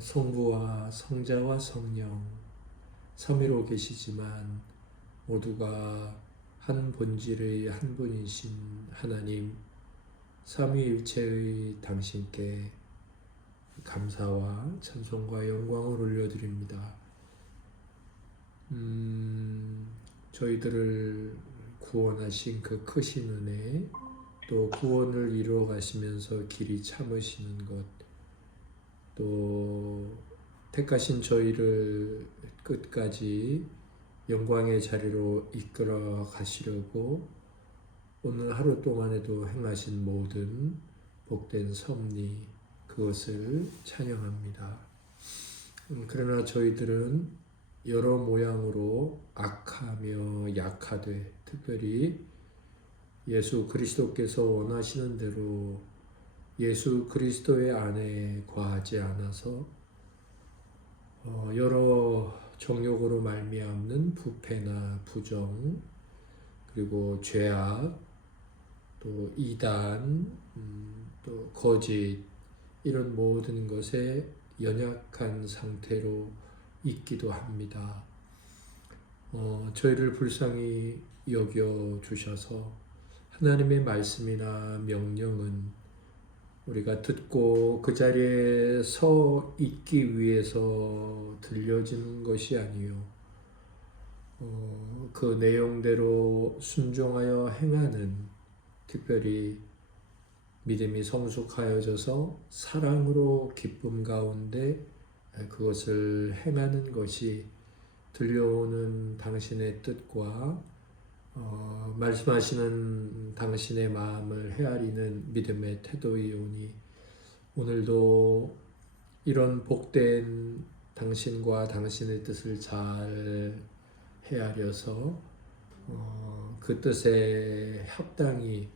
성부와 성자와 성령 삼위로 계시지만 모두가 한 본질의 한 분이신 하나님 삼위일체의 당신께 감사와 찬송과 영광을 올려드립니다. 저희들을 구원하신 그 크신 은혜, 또 구원을 이루어 가시면서 길이 참으시는 것, 또 택하신 저희를 끝까지 영광의 자리로 이끌어 가시려고 오늘 하루 동안에도 행하신 모든 복된 섭리, 그것을 찬양합니다. 그러나 저희들은 여러 모양으로 악하며 약하되, 특별히 예수 그리스도께서 원하시는 대로 예수 그리스도의 안에 거하지 않아서 여러 정욕으로 말미암는 부패나 부정, 그리고 죄악, 또 이단, 또 거짓, 이런 모든 것에 연약한 상태로 있기도 합니다. 저희를 불쌍히 여겨 주셔서 하나님의 말씀이나 명령은 우리가 듣고 그 자리에 서 있기 위해서 들려지는 것이 아니요, 그 내용대로 순종하여 행하는, 특별히 믿음이 성숙하여져서 사랑으로 기쁨 가운데 그것을 행하는 것이 들려오는 당신의 뜻과 말씀하시는 당신의 마음을 헤아리는 믿음의 태도이오니, 오늘도 이런 복된 당신과 당신의 뜻을 잘 헤아려서 그 뜻에 합당히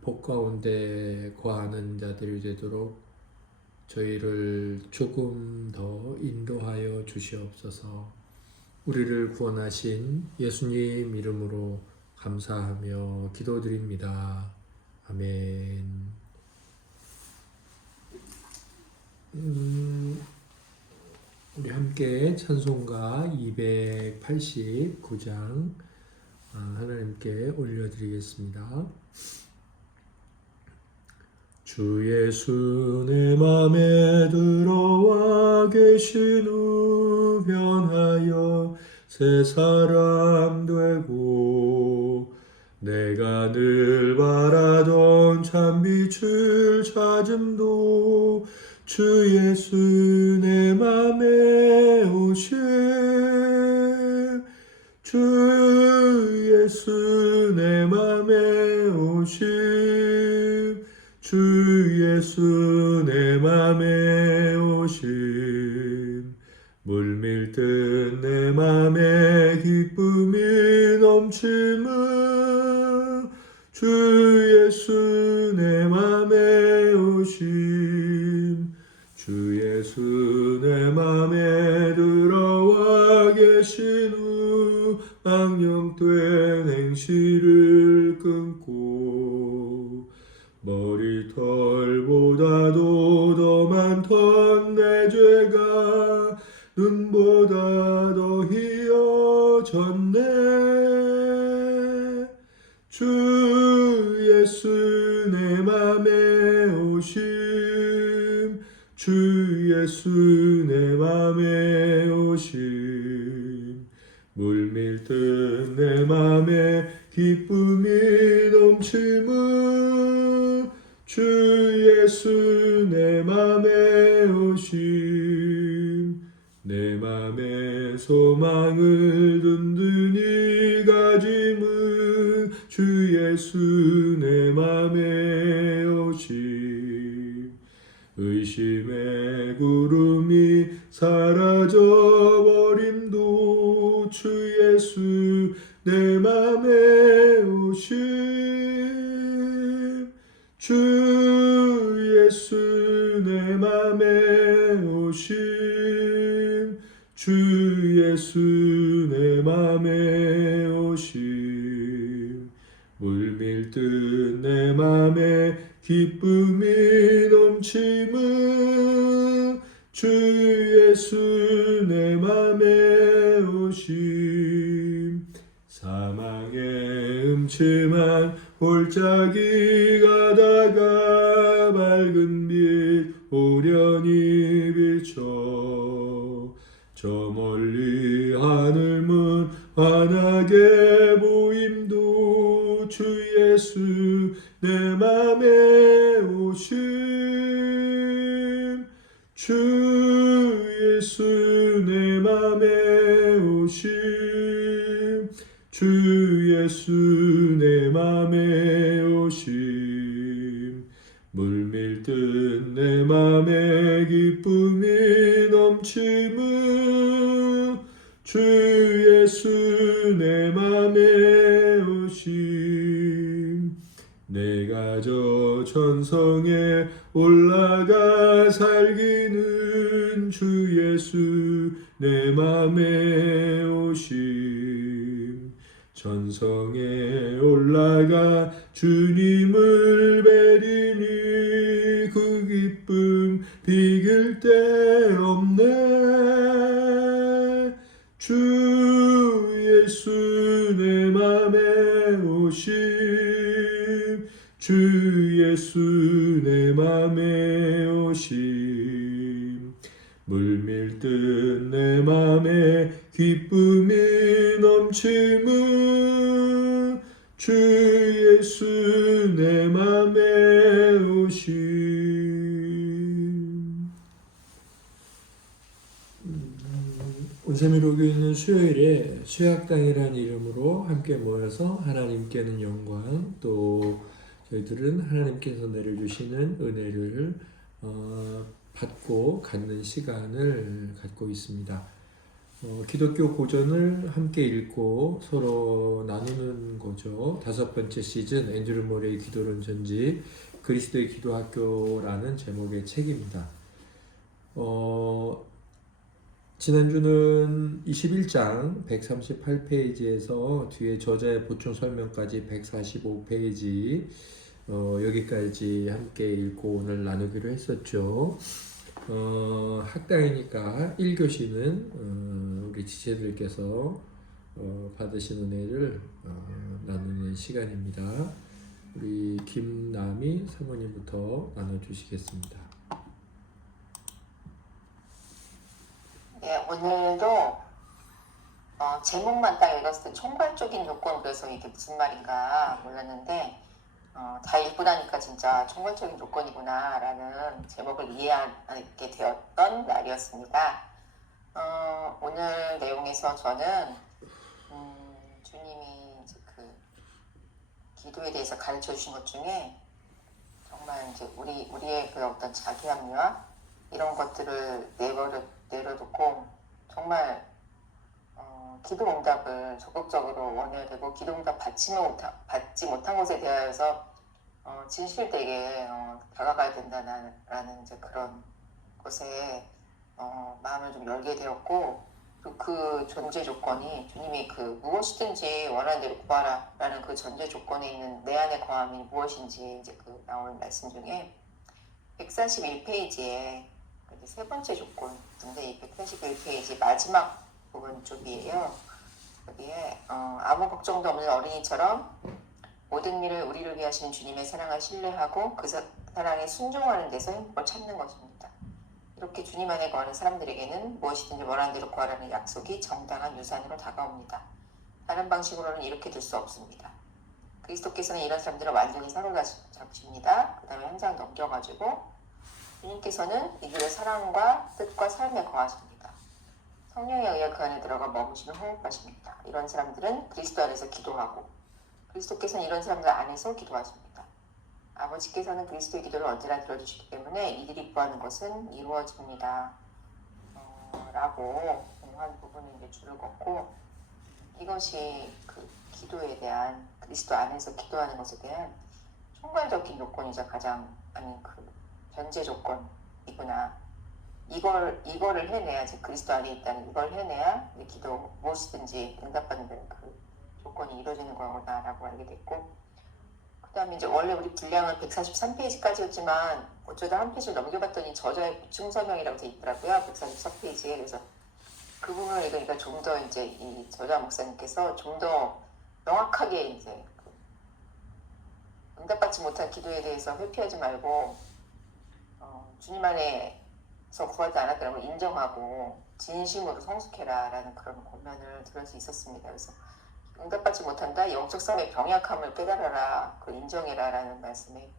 복 가운데 거하는 자들이 되도록 저희를 조금 더 인도하여 주시옵소서. 우리를 구원하신 예수님 이름으로 감사하며 기도드립니다. 아멘. 우리 함께 찬송가 289장 하나님께 올려드리겠습니다. 주 예수 내 맘에 들어와 계신 후 변하여 새 사람 되고, 내가 늘 바라던 참 빛을 찾음도 주 예수 내 맘에 오심, 주 예수 내 맘에 오심, 주 예수 내 맘에 오심, 물밀듯 내 맘에 기쁨이 넘침은 주 예수 내 맘에 오심, 주 예수 내 맘에 들어와 계신 후 악령된 행실을 끊고, 머리털보다도 더 많던 내 죄가 눈보다 더 희어졌네. 주 예수 내 맘에 오심, 주 예수 내 맘에 오심, 물밀듯 내 맘에 기쁨이 넘침은 주 예수 내 맘에 오심, 내 맘에 소망을 든든히 가짐은 주 예수 내 맘에 오심, 의심의 구름이 사라져버림도 주 예수 내 맘에 오심, 주 예수 내 맘에 오심, 주 예수 내 맘에 오심, 물밀듯 내 맘에 기쁨이 넘침은 주 예수 내 맘에 오심. 사망의 음침한 골짜기 가다가 밝은 빛 오련히 비춰 저 멀리 하늘문 환하게 보임도 주 예수 내 맘에 오심. 주 예수 내 맘에 오심. 주 예수 내 맘에 오심. 물밀듯 내 맘에 기쁨이 넘치무 주 예수 내 맘에 오심. 내가 저 천성에 올라가 살기는 주 예수 내 맘에 오심. 천성에 올라가 주님을 뵈리니 그 기쁨 비길 데 없네. 주 예수 내 맘에 오심. 주 예수 내 맘에 오심. 물밀듯 내 맘에 기쁨이 넘치무 주 예수 내 맘에 오심. 온세미로 교회는 수요일에 수약당이라는 이름으로 함께 모여서 하나님께는 영광, 또 저희들은 하나님께서 내려주시는 은혜를 받고 갖는 시간을 갖고 있습니다. 기독교 고전을 함께 읽고 서로 나누는 거죠. 5번째 시즌 앤드류 모레이 기도론 전집 그리스도의 기도학교라는 제목의 책입니다. 지난주는 21장 138페이지에서 뒤에 저자의 보충 설명까지 145페이지 여기까지 함께 읽고 오늘 나누기로 했었죠. 학당이니까 1교시는 우리 지체들께서 받으신 은혜를 나누는 시간입니다. 우리 김남희 사모님부터 나눠주시겠습니다. 네, 오늘도 제목만 딱 읽었을 때 총괄적인 요건, 그래서 이게 무슨 말인가 몰랐는데 다 읽고 나니까 진짜 총괄적인 요건이구나 라는 제목을 이해하게 되었던 날이었습니다. 오늘 내용에서 저는 주님이 이제 그 기도에 대해서 가르쳐 주신 것 중에 정말 이제 우리의 그 어떤 자기 합리화 이런 것들을 내려놓고 정말 기도 응답을 적극적으로 원해야 되고, 기도 응답 받지 못한 것에 대하여서 진실되게 다가가야 된다라는 이제 그런 것에 마음을 좀 열게 되었고, 그 전제 조건이 주님이 그 무엇이든지 원하는 대로 구하라라는 그 전제 조건에 있는 내 안의 거함이 무엇인지 이제 그 나오는 말씀 중에 141페이지에 세 번째 조건인데, 이 141페이지 마지막 부분 쪽이에요. 여기에 아무 걱정도 없는 어린이처럼 모든 일을 우리를 위해 하시는 주님의 사랑을 신뢰하고 그 사랑에 순종하는 데서 행복을 찾는 것입니다. 이렇게 주님 안에 거하는 사람들에게는 무엇이든지 원하는 대로 구하라는 약속이 정당한 유산으로 다가옵니다. 다른 방식으로는 이렇게 될 수 없습니다. 그리스도께서는 이런 사람들을 완전히 사로잡으십니다. 그 다음에 한 장 넘겨가지고 주님께서는 이들의 사랑과 뜻과 삶에 거하십니다. 성령에 의해 그 안에 들어가 머무시는 호흡하십니다. 이런 사람들은 그리스도 안에서 기도하고, 그리스도께서는 이런 사람들 안에서 기도하십니다. 아버지께서는 그리스도의 기도를 언제나 들어주시기 때문에 이들이 구하는 것은 이루어집니다. 라고 한 부분을 이제 줄을 걷고, 이것이 그 기도에 대한, 그리스도 안에서 기도하는 것에 대한 총괄적인 요건이자 가장 그 전제 조건이구나. 이거를 해내야지, 그리스도 안에 있다는 이걸 해내야 기도 무엇이든지 응답받는 그 조건이 이루어지는 거구나라고 알게 됐고, 그 그다음에 이제 원래 우리 분량은 143페이지까지였지만 어쩌다 한 페이지를 넘겨봤더니 저자의 보충 설명이라고 돼 있더라고요. 144페이지에. 그래서 그 부분을 읽으니까 좀 더 이제 이 저자 목사님께서 좀 더 명확하게 이제 응답받지 못한 기도에 대해서 회피하지 말고 주님 안에서 구하지 않았다는 걸 인정하고 진심으로 성숙해라라는 그런 권면을 들을 수 있었습니다. 그래서 응답받지 못한다, 영적 삶의 병약함을 깨달아라, 그걸 인정해라라는 말씀에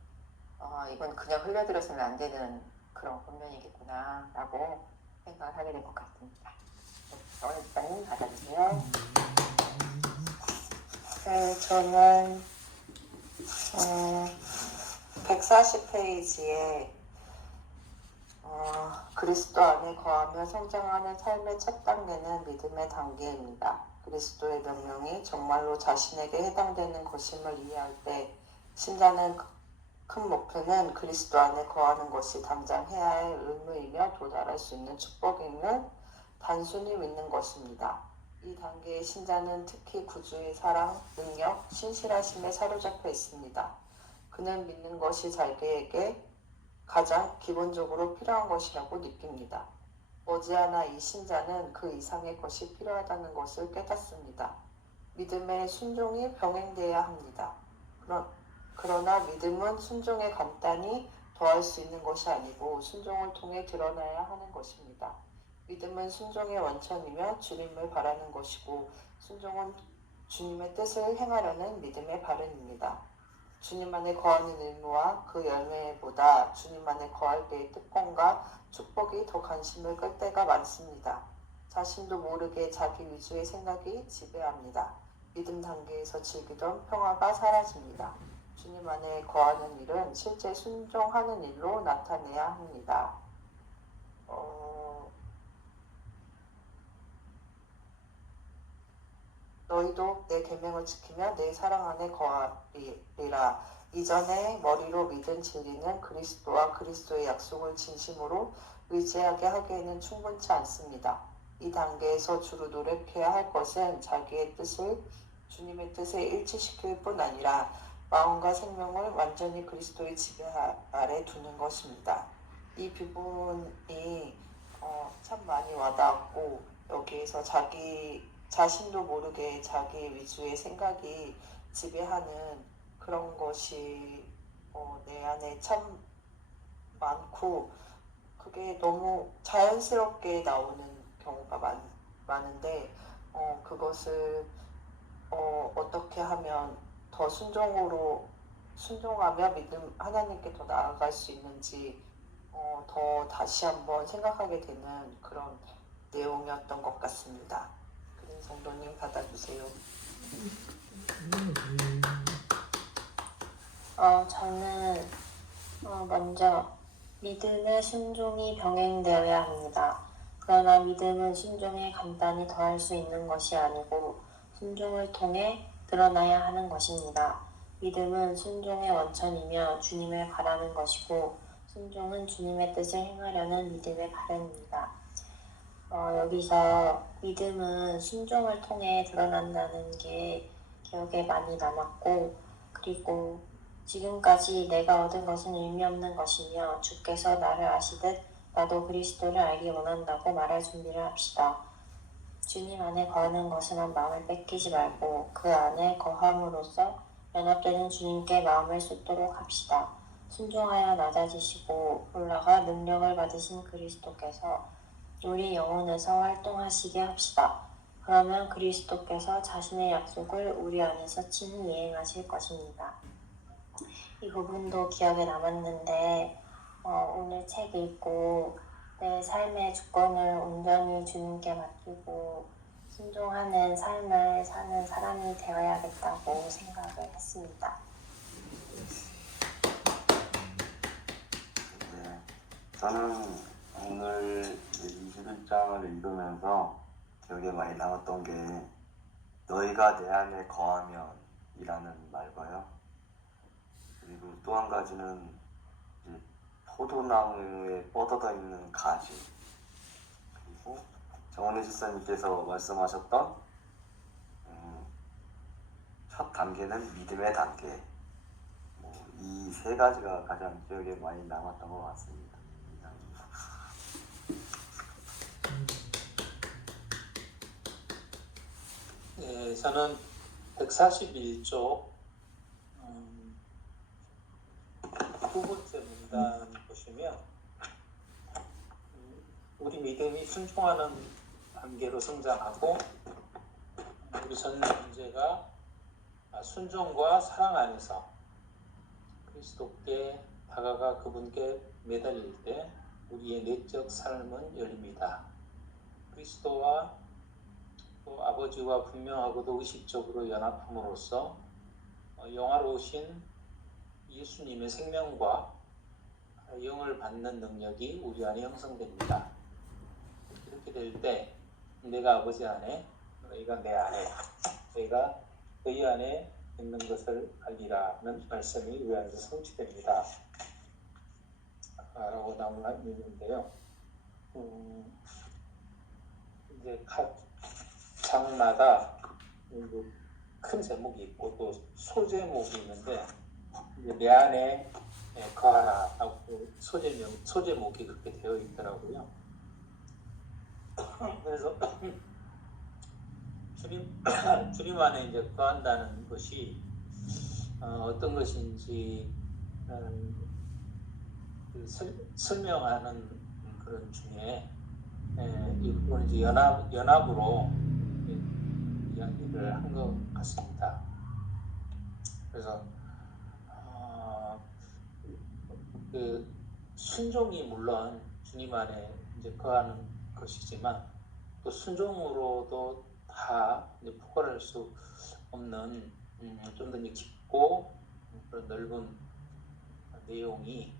이건 그냥 흘려들어서는 안 되는 그런 권면이겠구나라고 생각을 하게 된 것 같습니다. 오늘 목사님 받아주세요. 네, 저는 140페이지에 그리스도 안에 거하며 성장하는 삶의 첫 단계는 믿음의 단계입니다. 그리스도의 명령이 정말로 자신에게 해당되는 것임을 이해할 때 신자는 큰 목표는 그리스도 안에 거하는 것이 당장 해야 할 의무이며 도달할 수 있는 축복임을 단순히 믿는 것입니다. 이 단계의 신자는 특히 구주의 사랑, 능력, 신실하심에 사로잡혀 있습니다. 그는 믿는 것이 자기에게 가장 기본적으로 필요한 것이라고 느낍니다. 머지않아 이 신자는 그 이상의 것이 필요하다는 것을 깨닫습니다. 믿음의 순종이 병행되어야 합니다. 그러나 믿음은 순종에 간단히 더할 수 있는 것이 아니고 순종을 통해 드러나야 하는 것입니다. 믿음은 순종의 원천이며 주님을 바라는 것이고 순종은 주님의 뜻을 행하려는 믿음의 발현입니다. 주님 안에 거하는 의무와 그 열매보다 주님 안에 거할 때의 특권과 축복이 더 관심을 끌 때가 많습니다. 자신도 모르게 자기 위주의 생각이 지배합니다. 믿음 단계에서 즐기던 평화가 사라집니다. 주님 안에 거하는 일은 실제 순종하는 일로 나타내야 합니다. 너희도 내 계명을 지키며 내 사랑 안에 거하리라. 이전에 머리로 믿은 진리는 그리스도와 그리스도의 약속을 진심으로 의지하게 하기에는 충분치 않습니다. 이 단계에서 주로 노력해야 할 것은 자기의 뜻을 주님의 뜻에 일치시킬 뿐 아니라 마음과 생명을 완전히 그리스도의 지배 아래 두는 것입니다. 이 부분이 참 많이 와닿았고 여기에서 자신도 모르게 자기 위주의 생각이 지배하는 그런 것이 내 안에 참 많고 그게 너무 자연스럽게 나오는 경우가 많은데 그것을 어떻게 하면 더 순종하며 믿음 하나님께 더 나아갈 수 있는지 더 다시 한번 생각하게 되는 그런 내용이었던 것 같습니다. 그린 성도님 받아주세요. 저는 먼저 믿음의 순종이 병행되어야 합니다. 그러나 믿음은 순종에 간단히 더할 수 있는 것이 아니고 순종을 통해 드러나야 하는 것입니다. 믿음은 순종의 원천이며 주님을 바라는 것이고 순종은 주님의 뜻을 행하려는 믿음의 발현입니다. 여기서 믿음은 순종을 통해 드러난다는 게 기억에 많이 남았고 그리고 지금까지 내가 얻은 것은 의미 없는 것이며 주께서 나를 아시듯 나도 그리스도를 알기 원한다고 말할 준비를 합시다. 주님 안에 거하는 것에만 마음을 뺏기지 말고 그 안에 거함으로써 연합되는 주님께 마음을 쏟도록 합시다. 순종하여 낮아지시고 올라가 능력을 받으신 그리스도께서 우리 영혼에서 활동하시게 합시다. 그러면 그리스도께서 자신의 약속을 우리 안에서 친히 이행하실 것입니다. 이 부분도 기억에 남았는데 오늘 책 읽고 내 삶의 주권을 온전히 주님께 맡기고 순종하는 삶을 사는 사람이 되어야겠다고 생각을 했습니다. 네, 저는 오늘 21장을 읽으면서 기억에 많이 남았던 게 너희가 내 안에 거하면 이라는 말과요. 그리고 또 한 가지는 이제 포도나무에 뻗어져 있는 가지, 그리고 정원희 집사님께서 말씀하셨던 첫 단계는 믿음의 단계, 이 세 가지가 가장 기억에 많이 남았던 것 같습니다. 네, 저는 141쪽 두 번째 문단 보시면 우리 믿음이 순종하는 단계로 성장하고 우리 전 문제가 순종과 사랑 안에서 그리스도께 다가가 그분께 매달릴 때 우리의 내적 삶은 열립니다. 그리스도와 또 아버지와 분명하고도 의식적으로 연합함으로써 영화로우신 예수님의 생명과 영을 받는 능력이 우리 안에 형성됩니다. 이렇게 될 때 내가 아버지 안에, 너희가 내 안에, 내가 너희 안에 있는 것을 알리라는 말씀이 우리 안에서 성취됩니다. 라고 나오는데요. 이제 각 장마다 큰 제목이 있고 또 소제목이 있는데 이제 내 안에 거하라 하고 소제목이 그렇게 되어 있더라고요. 그래서 주님 안에 이제 거한다는 것이 어떤 것인지 설명하는 그런 중에 이건 이제 연합으로 이야기를 한 것 같습니다. 그래서 그 순종이 물론 주님 안에 이제 거하는 것이지만 또 순종으로도 다 이제 포괄할 수 없는 좀 더 깊고 그런 넓은 내용이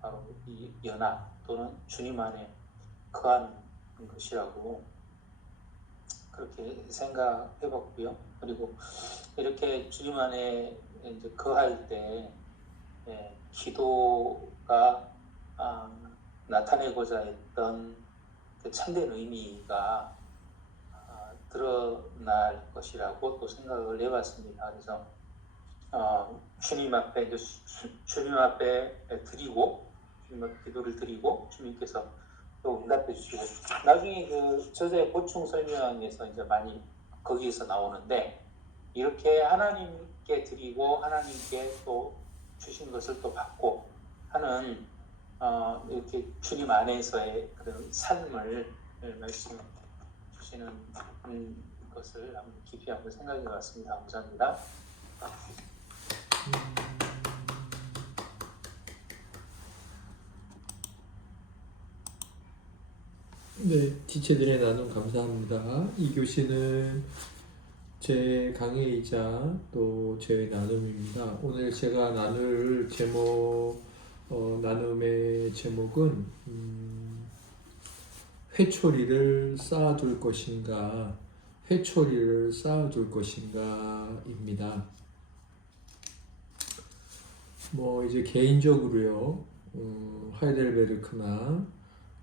바로 이 연합 또는 주님 안에 거하는 것이라고 그렇게 생각해봤고요. 그리고 이렇게 주님 안에 이제 거할 때 기도가 나타내고자 했던 그 참된 의미가 드러날 것이라고 또 생각을 해봤습니다. 그래서 주님 앞에 주님 앞에 드리고 주님 앞에 기도를 드리고 주님께서 또 응답해 주시고 나중에 그 저자의 보충 설명에서 이제 많이 거기에서 나오는데 이렇게 하나님께 드리고 하나님께 또 주신 것을 또 받고 하는 이렇게 주님 안에서의 그런 삶을 말씀 주시는 것을 한번 깊이 한번 생각해 봤습니다. 감사합니다. 네, 지체들의 나눔 감사합니다. 이 교시는 제 강의이자 또 제 나눔입니다. 오늘 제가 나눌 나눔의 제목은 회초리를 쌓아둘 것인가, 회초리를 쌓아둘 것인가입니다. 뭐 이제 개인적으로요, 하이델베르크나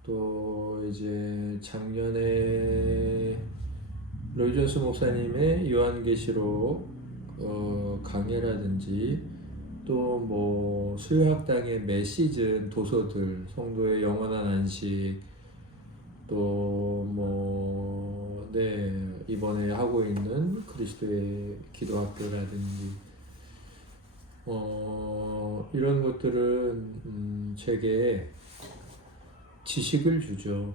또 이제 작년에 로이존스 목사님의 요한계시록 강해라든지 또 뭐 수요학당의 매 시즌 도서들, 성도의 영원한 안식, 또 뭐 이번에 하고 있는 그리스도의 기도학교라든지 이런 것들은 제게 지식을 주죠.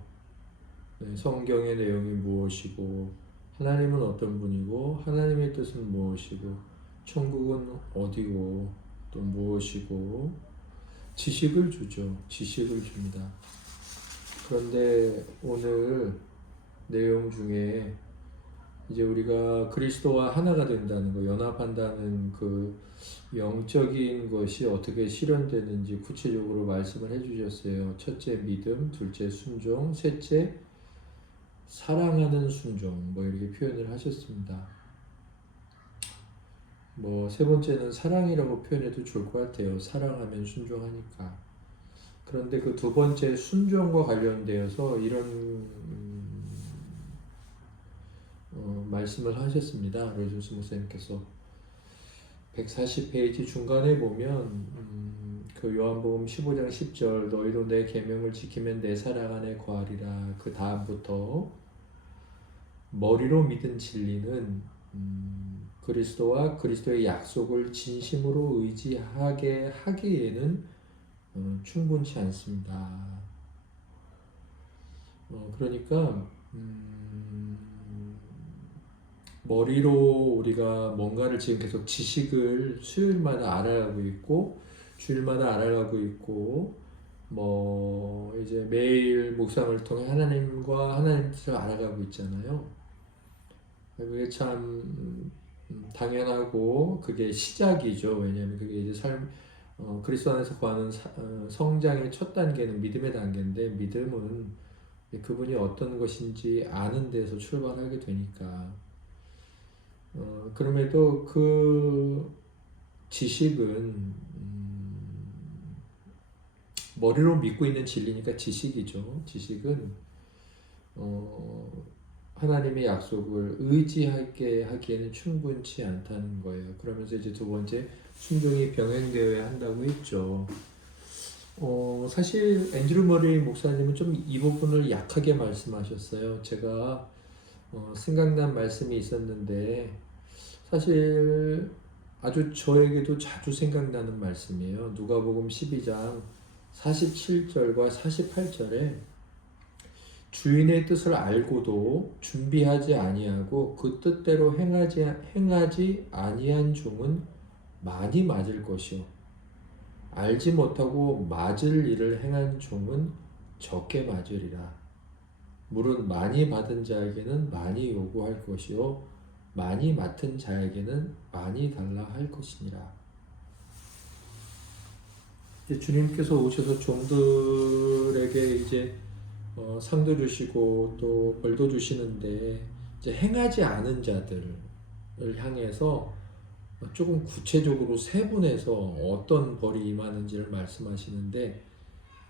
성경의 내용이 무엇이고 하나님은 어떤 분이고 하나님의 뜻은 무엇이고 천국은 어디고 또 무엇이고 지식을 주죠. 지식을 줍니다. 그런데 오늘 내용 중에 이제 우리가 그리스도와 하나가 된다는 거, 연합한다는 그 영적인 것이 어떻게 실현되는지 구체적으로 말씀을 해주셨어요. 첫째 믿음, 둘째 순종, 셋째 사랑하는 순종, 뭐 이렇게 표현을 하셨습니다. 뭐 세 번째는 사랑이라고 표현해도 좋을 것 같아요. 사랑하면 순종하니까. 그런데 그 두 번째 순종과 관련되어서 이런 말씀을 하셨습니다. 로이존스 목사님께서 140페이지 중간에 보면 그 요한복음 15장 10절 너희도 내 계명을 지키면 내 사랑 안에 거하리라. 그 다음부터 머리로 믿은 진리는 그리스도와 그리스도의 약속을 진심으로 의지하게 하기에는 충분치 않습니다. 그러니까 머리로 우리가 뭔가를 지금 계속 지식을 수요일마다 알아가고 있고 주일마다 알아가고 있고 뭐 이제 매일 묵상을 통해 하나님과 하나님 뜻을 알아가고 있잖아요. 그게 참 당연하고 그게 시작이죠. 왜냐하면 그게 이제 그리스도 안에서 구하는 성장의 첫 단계는 믿음의 단계인데 믿음은 그분이 어떤 것인지 아는 데서 출발하게 되니까 그럼에도 그 지식은 머리로 믿고 있는 진리니까 지식이죠. 지식은 하나님의 약속을 의지하게 하기에는 충분치 않다는 거예요. 그러면서 이제 두 번째 순종이 병행되어야 한다고 했죠. 사실 앤드류 머레이 목사님은 좀 이 부분을 약하게 말씀하셨어요. 제가 생각난 말씀이 있었는데 사실 아주 저에게도 자주 생각나는 말씀이에요. 누가복음 12장 47절과 48절에 주인의 뜻을 알고도 준비하지 아니하고 그 뜻대로 행하지 아니한 종은 많이 맞을 것이요 알지 못하고 맞을 일을 행한 종은 적게 맞으리라. 물은 많이 받은 자에게는 많이 요구할 것이요 많이 맡은 자에게는 많이 달라 할 것이니라. 이제 주님께서 오셔서 종들에게 이제 상도 주시고 또 벌도 주시는데 이제 행하지 않은 자들을 향해서 조금 구체적으로 세분해서 어떤 벌이 임하는지를 말씀하시는데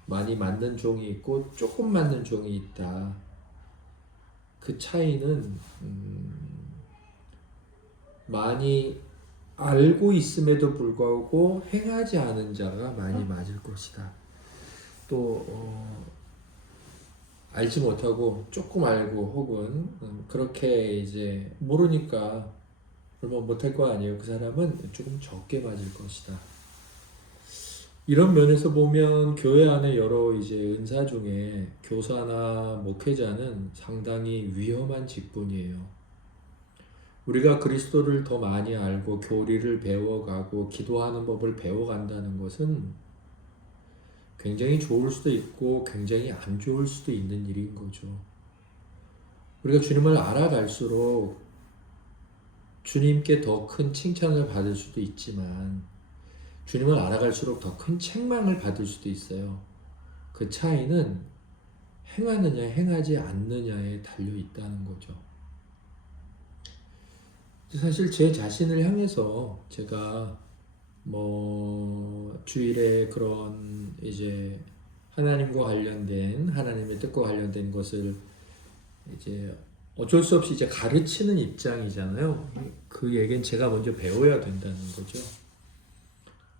많이 맞는 종이 있고 조금 맞는 종이 있다. 그 차이는 많이 알고 있음에도 불구하고 행하지 않은 자가 많이 맞을 것이다. 또 알지 못하고 조금 알고 혹은 그렇게 이제 모르니까 얼마 못할 거 아니에요. 그 사람은 조금 적게 맞을 것이다. 이런 면에서 보면 교회 안에 여러 이제 은사 중에 교사나 목회자는 상당히 위험한 직분이에요. 우리가 그리스도를 더 많이 알고 교리를 배워가고 기도하는 법을 배워간다는 것은 굉장히 좋을 수도 있고 굉장히 안 좋을 수도 있는 일인 거죠. 우리가 주님을 알아갈수록 주님께 더 큰 칭찬을 받을 수도 있지만 주님을 알아갈수록 더 큰 책망을 받을 수도 있어요. 그 차이는 행하느냐 행하지 않느냐에 달려 있다는 거죠. 사실 제 자신을 향해서 제가 주일에 그런 이제 하나님과 관련된 하나님의 뜻과 관련된 것을 이제 어쩔 수 없이 이제 가르치는 입장이잖아요. 그 얘기는 제가 먼저 배워야 된다는 거죠.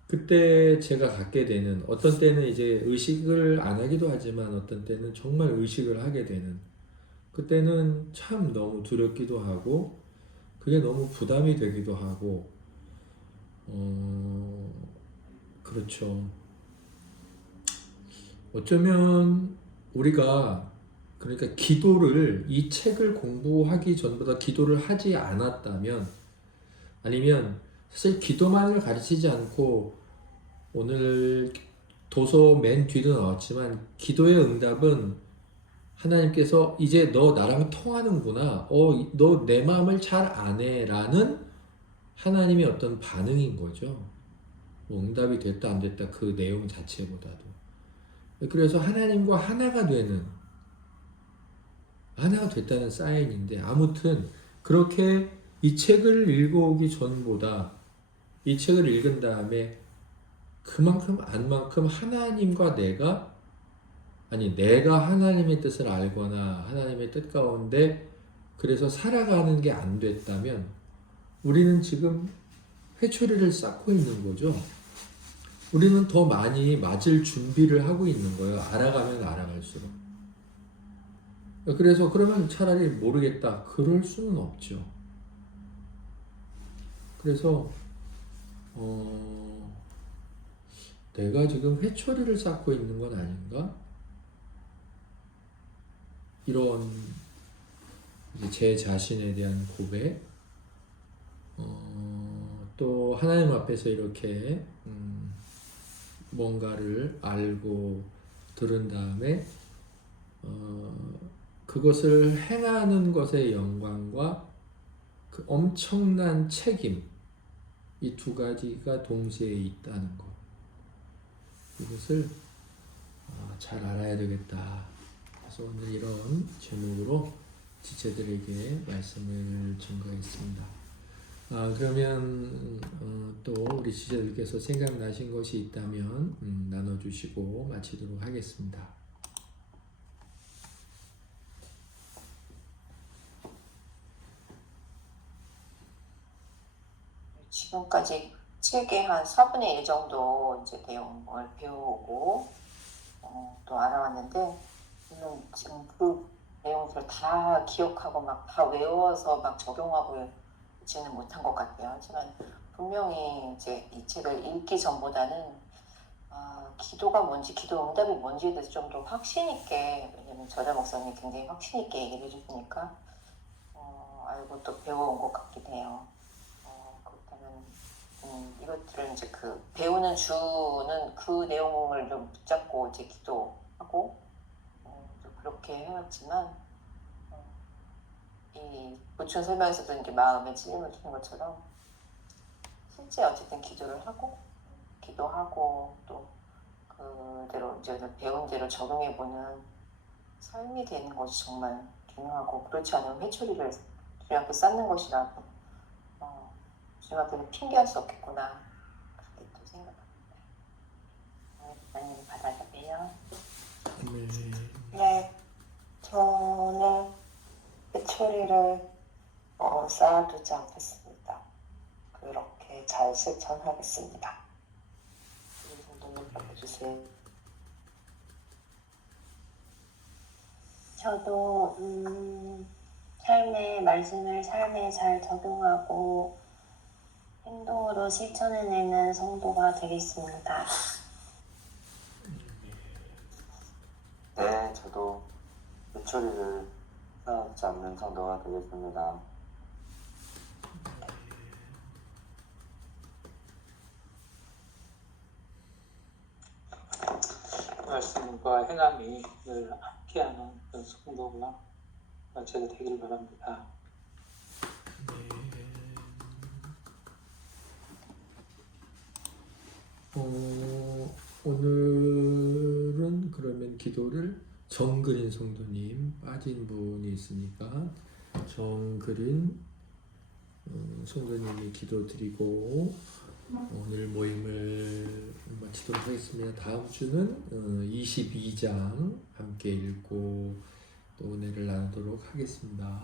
그때 제가 갖게 되는 어떤 때는 이제 의식을 안 하기도 하지만 어떤 때는 정말 의식을 하게 되는 그때는 참 너무 두렵기도 하고 그게 너무 부담이 되기도 하고 그렇죠. 어쩌면 우리가 그러니까 기도를 이 책을 공부하기 전보다 기도를 하지 않았다면 아니면 사실 기도만을 가르치지 않고 오늘 도서 맨 뒤도 나왔지만 기도의 응답은 하나님께서 이제 너 나랑 통하는구나. 너 내 마음을 잘 아네 라는 하나님의 어떤 반응인 거죠. 응답이 됐다 안 됐다 그 내용 자체보다도. 그래서 하나님과 하나가 됐다는 사인인데 아무튼 그렇게 이 책을 읽어오기 전보다 이 책을 읽은 다음에 그만큼 안만큼 하나님과 내가 하나님의 뜻을 알거나 하나님의 뜻 가운데 그래서 살아가는 게 안 됐다면 우리는 지금 회초리를 쌓고 있는 거죠. 우리는 더 많이 맞을 준비를 하고 있는 거예요. 알아가면 알아갈수록. 그래서 그러면 차라리 모르겠다. 그럴 수는 없죠. 그래서 내가 지금 회초리를 쌓고 있는 건 아닌가? 이런 이제 제 자신에 대한 고백, 또 하나님 앞에서 이렇게 뭔가를 알고 들은 다음에 그것을 행하는 것의 영광과 그 엄청난 책임, 이 두 가지가 동시에 있다는 것. 이것을 잘 알아야 되겠다. 그래서 오늘 이런 제목으로 지체들에게 말씀을 전가했습니다. 그러면 또 우리 지체들께서 생각나신 것이 있다면 나눠주시고 마치도록 하겠습니다. 지금까지 책의 한 4분의 1 정도 이제 내용을 배우고 또 알아왔는데 저는 지금 그 내용들을 다 기억하고 막 다 외워서 막 적용하고 있지는 못한 것 같아요. 하지만 분명히 이제 이 책을 읽기 전보다는 기도가 뭔지, 기도 응답이 뭔지에 대해서 좀 더 확신 있게, 왜냐면 저자 목사님이 굉장히 확신 있게 얘기를 해주시니까 알고 또 배워온 것 같긴 해요. 그렇다면 이것들을 이제 그 배우는 주는 그 내용을 좀 붙잡고 이제 기도하고 그렇게 해왔지만 이 보충 설명에서도 이제 마음에 찔림을 주는 것처럼 실제 어쨌든 기도하고 또 그대로 이제 배운 대로 적용해보는 삶이 되는 것이 정말 중요하고, 그렇지 않으면 회초리를 주님 앞에 쌓는 것이라고 주님 앞에는 핑계할 수 없겠구나, 그렇게 또 생각합니다. 하나님 받아주세요. 네, 저는 회초리를 쌓아두지 않겠습니다. 그렇게 잘 실천하겠습니다. 우리 성도님 받아주세요. 저도 삶의 말씀을 삶에 잘 적용하고 행동으로 실천해내는 성도가 되겠습니다. 네, 저도 회초리를 쌓지 않는 성도가 되겠습니다. 말씀과 행함이 늘 함께하는 그런 성도가 제가 되길 바랍니다. 오늘은 그러면 기도를 정그린 성도님 빠진 분이 있으니까 정그린 성도님이 기도 드리고 오늘 모임을 마치도록 하겠습니다. 다음 주는 22장 함께 읽고 또 은혜를 나누도록 하겠습니다.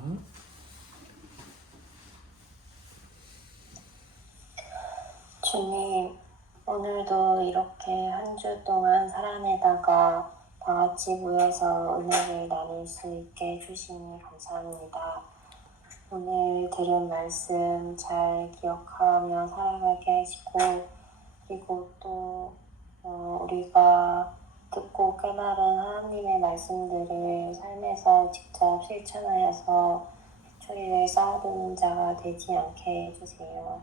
주님, 오늘도 이렇게 한 주 동안 살아내다가 다 같이 모여서 은혜를 나눌 수 있게 해주시니 감사합니다. 오늘 들은 말씀 잘 기억하며 살아가게 하시고, 그리고 또 우리가 듣고 깨달은 하나님의 말씀들을 삶에서 직접 실천하여서 회초리를 쌓아두는 자가 되지 않게 해주세요.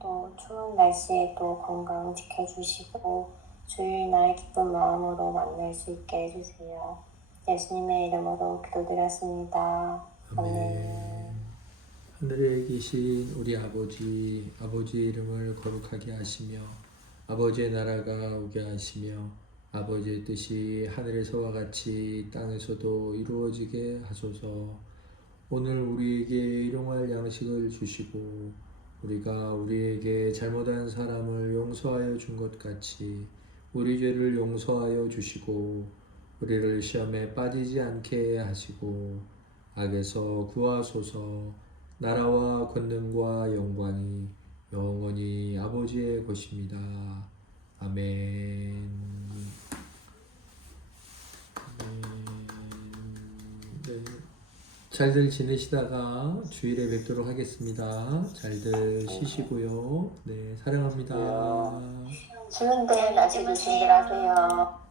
또 추운 날씨에도 건강 지켜주시고 주일날 기쁜 마음으로 만날 수 있게 해주세요. 예수님의 이름으로 기도드렸습니다. 아멘. 하늘에 계신 우리 아버지, 아버지의 이름을 거룩하게 하시며 아버지의 나라가 오게 하시며 아버지의 뜻이 하늘에서와 같이 땅에서도 이루어지게 하소서. 오늘 우리에게 일용할 양식을 주시고 우리가 우리에게 잘못한 사람을 용서하여 준 것 같이 우리 죄를 용서하여 주시고 우리를 시험에 빠지지 않게 하시고 악에서 구하소서. 나라와 권능과 영광이 영원히 아버지의 것입니다. 아멘. 네. 잘들 지내시다가 주일에 뵙도록 하겠습니다. 잘들 쉬시고요. 네, 사랑합니다. 추운데 날씨 조심들 하세요.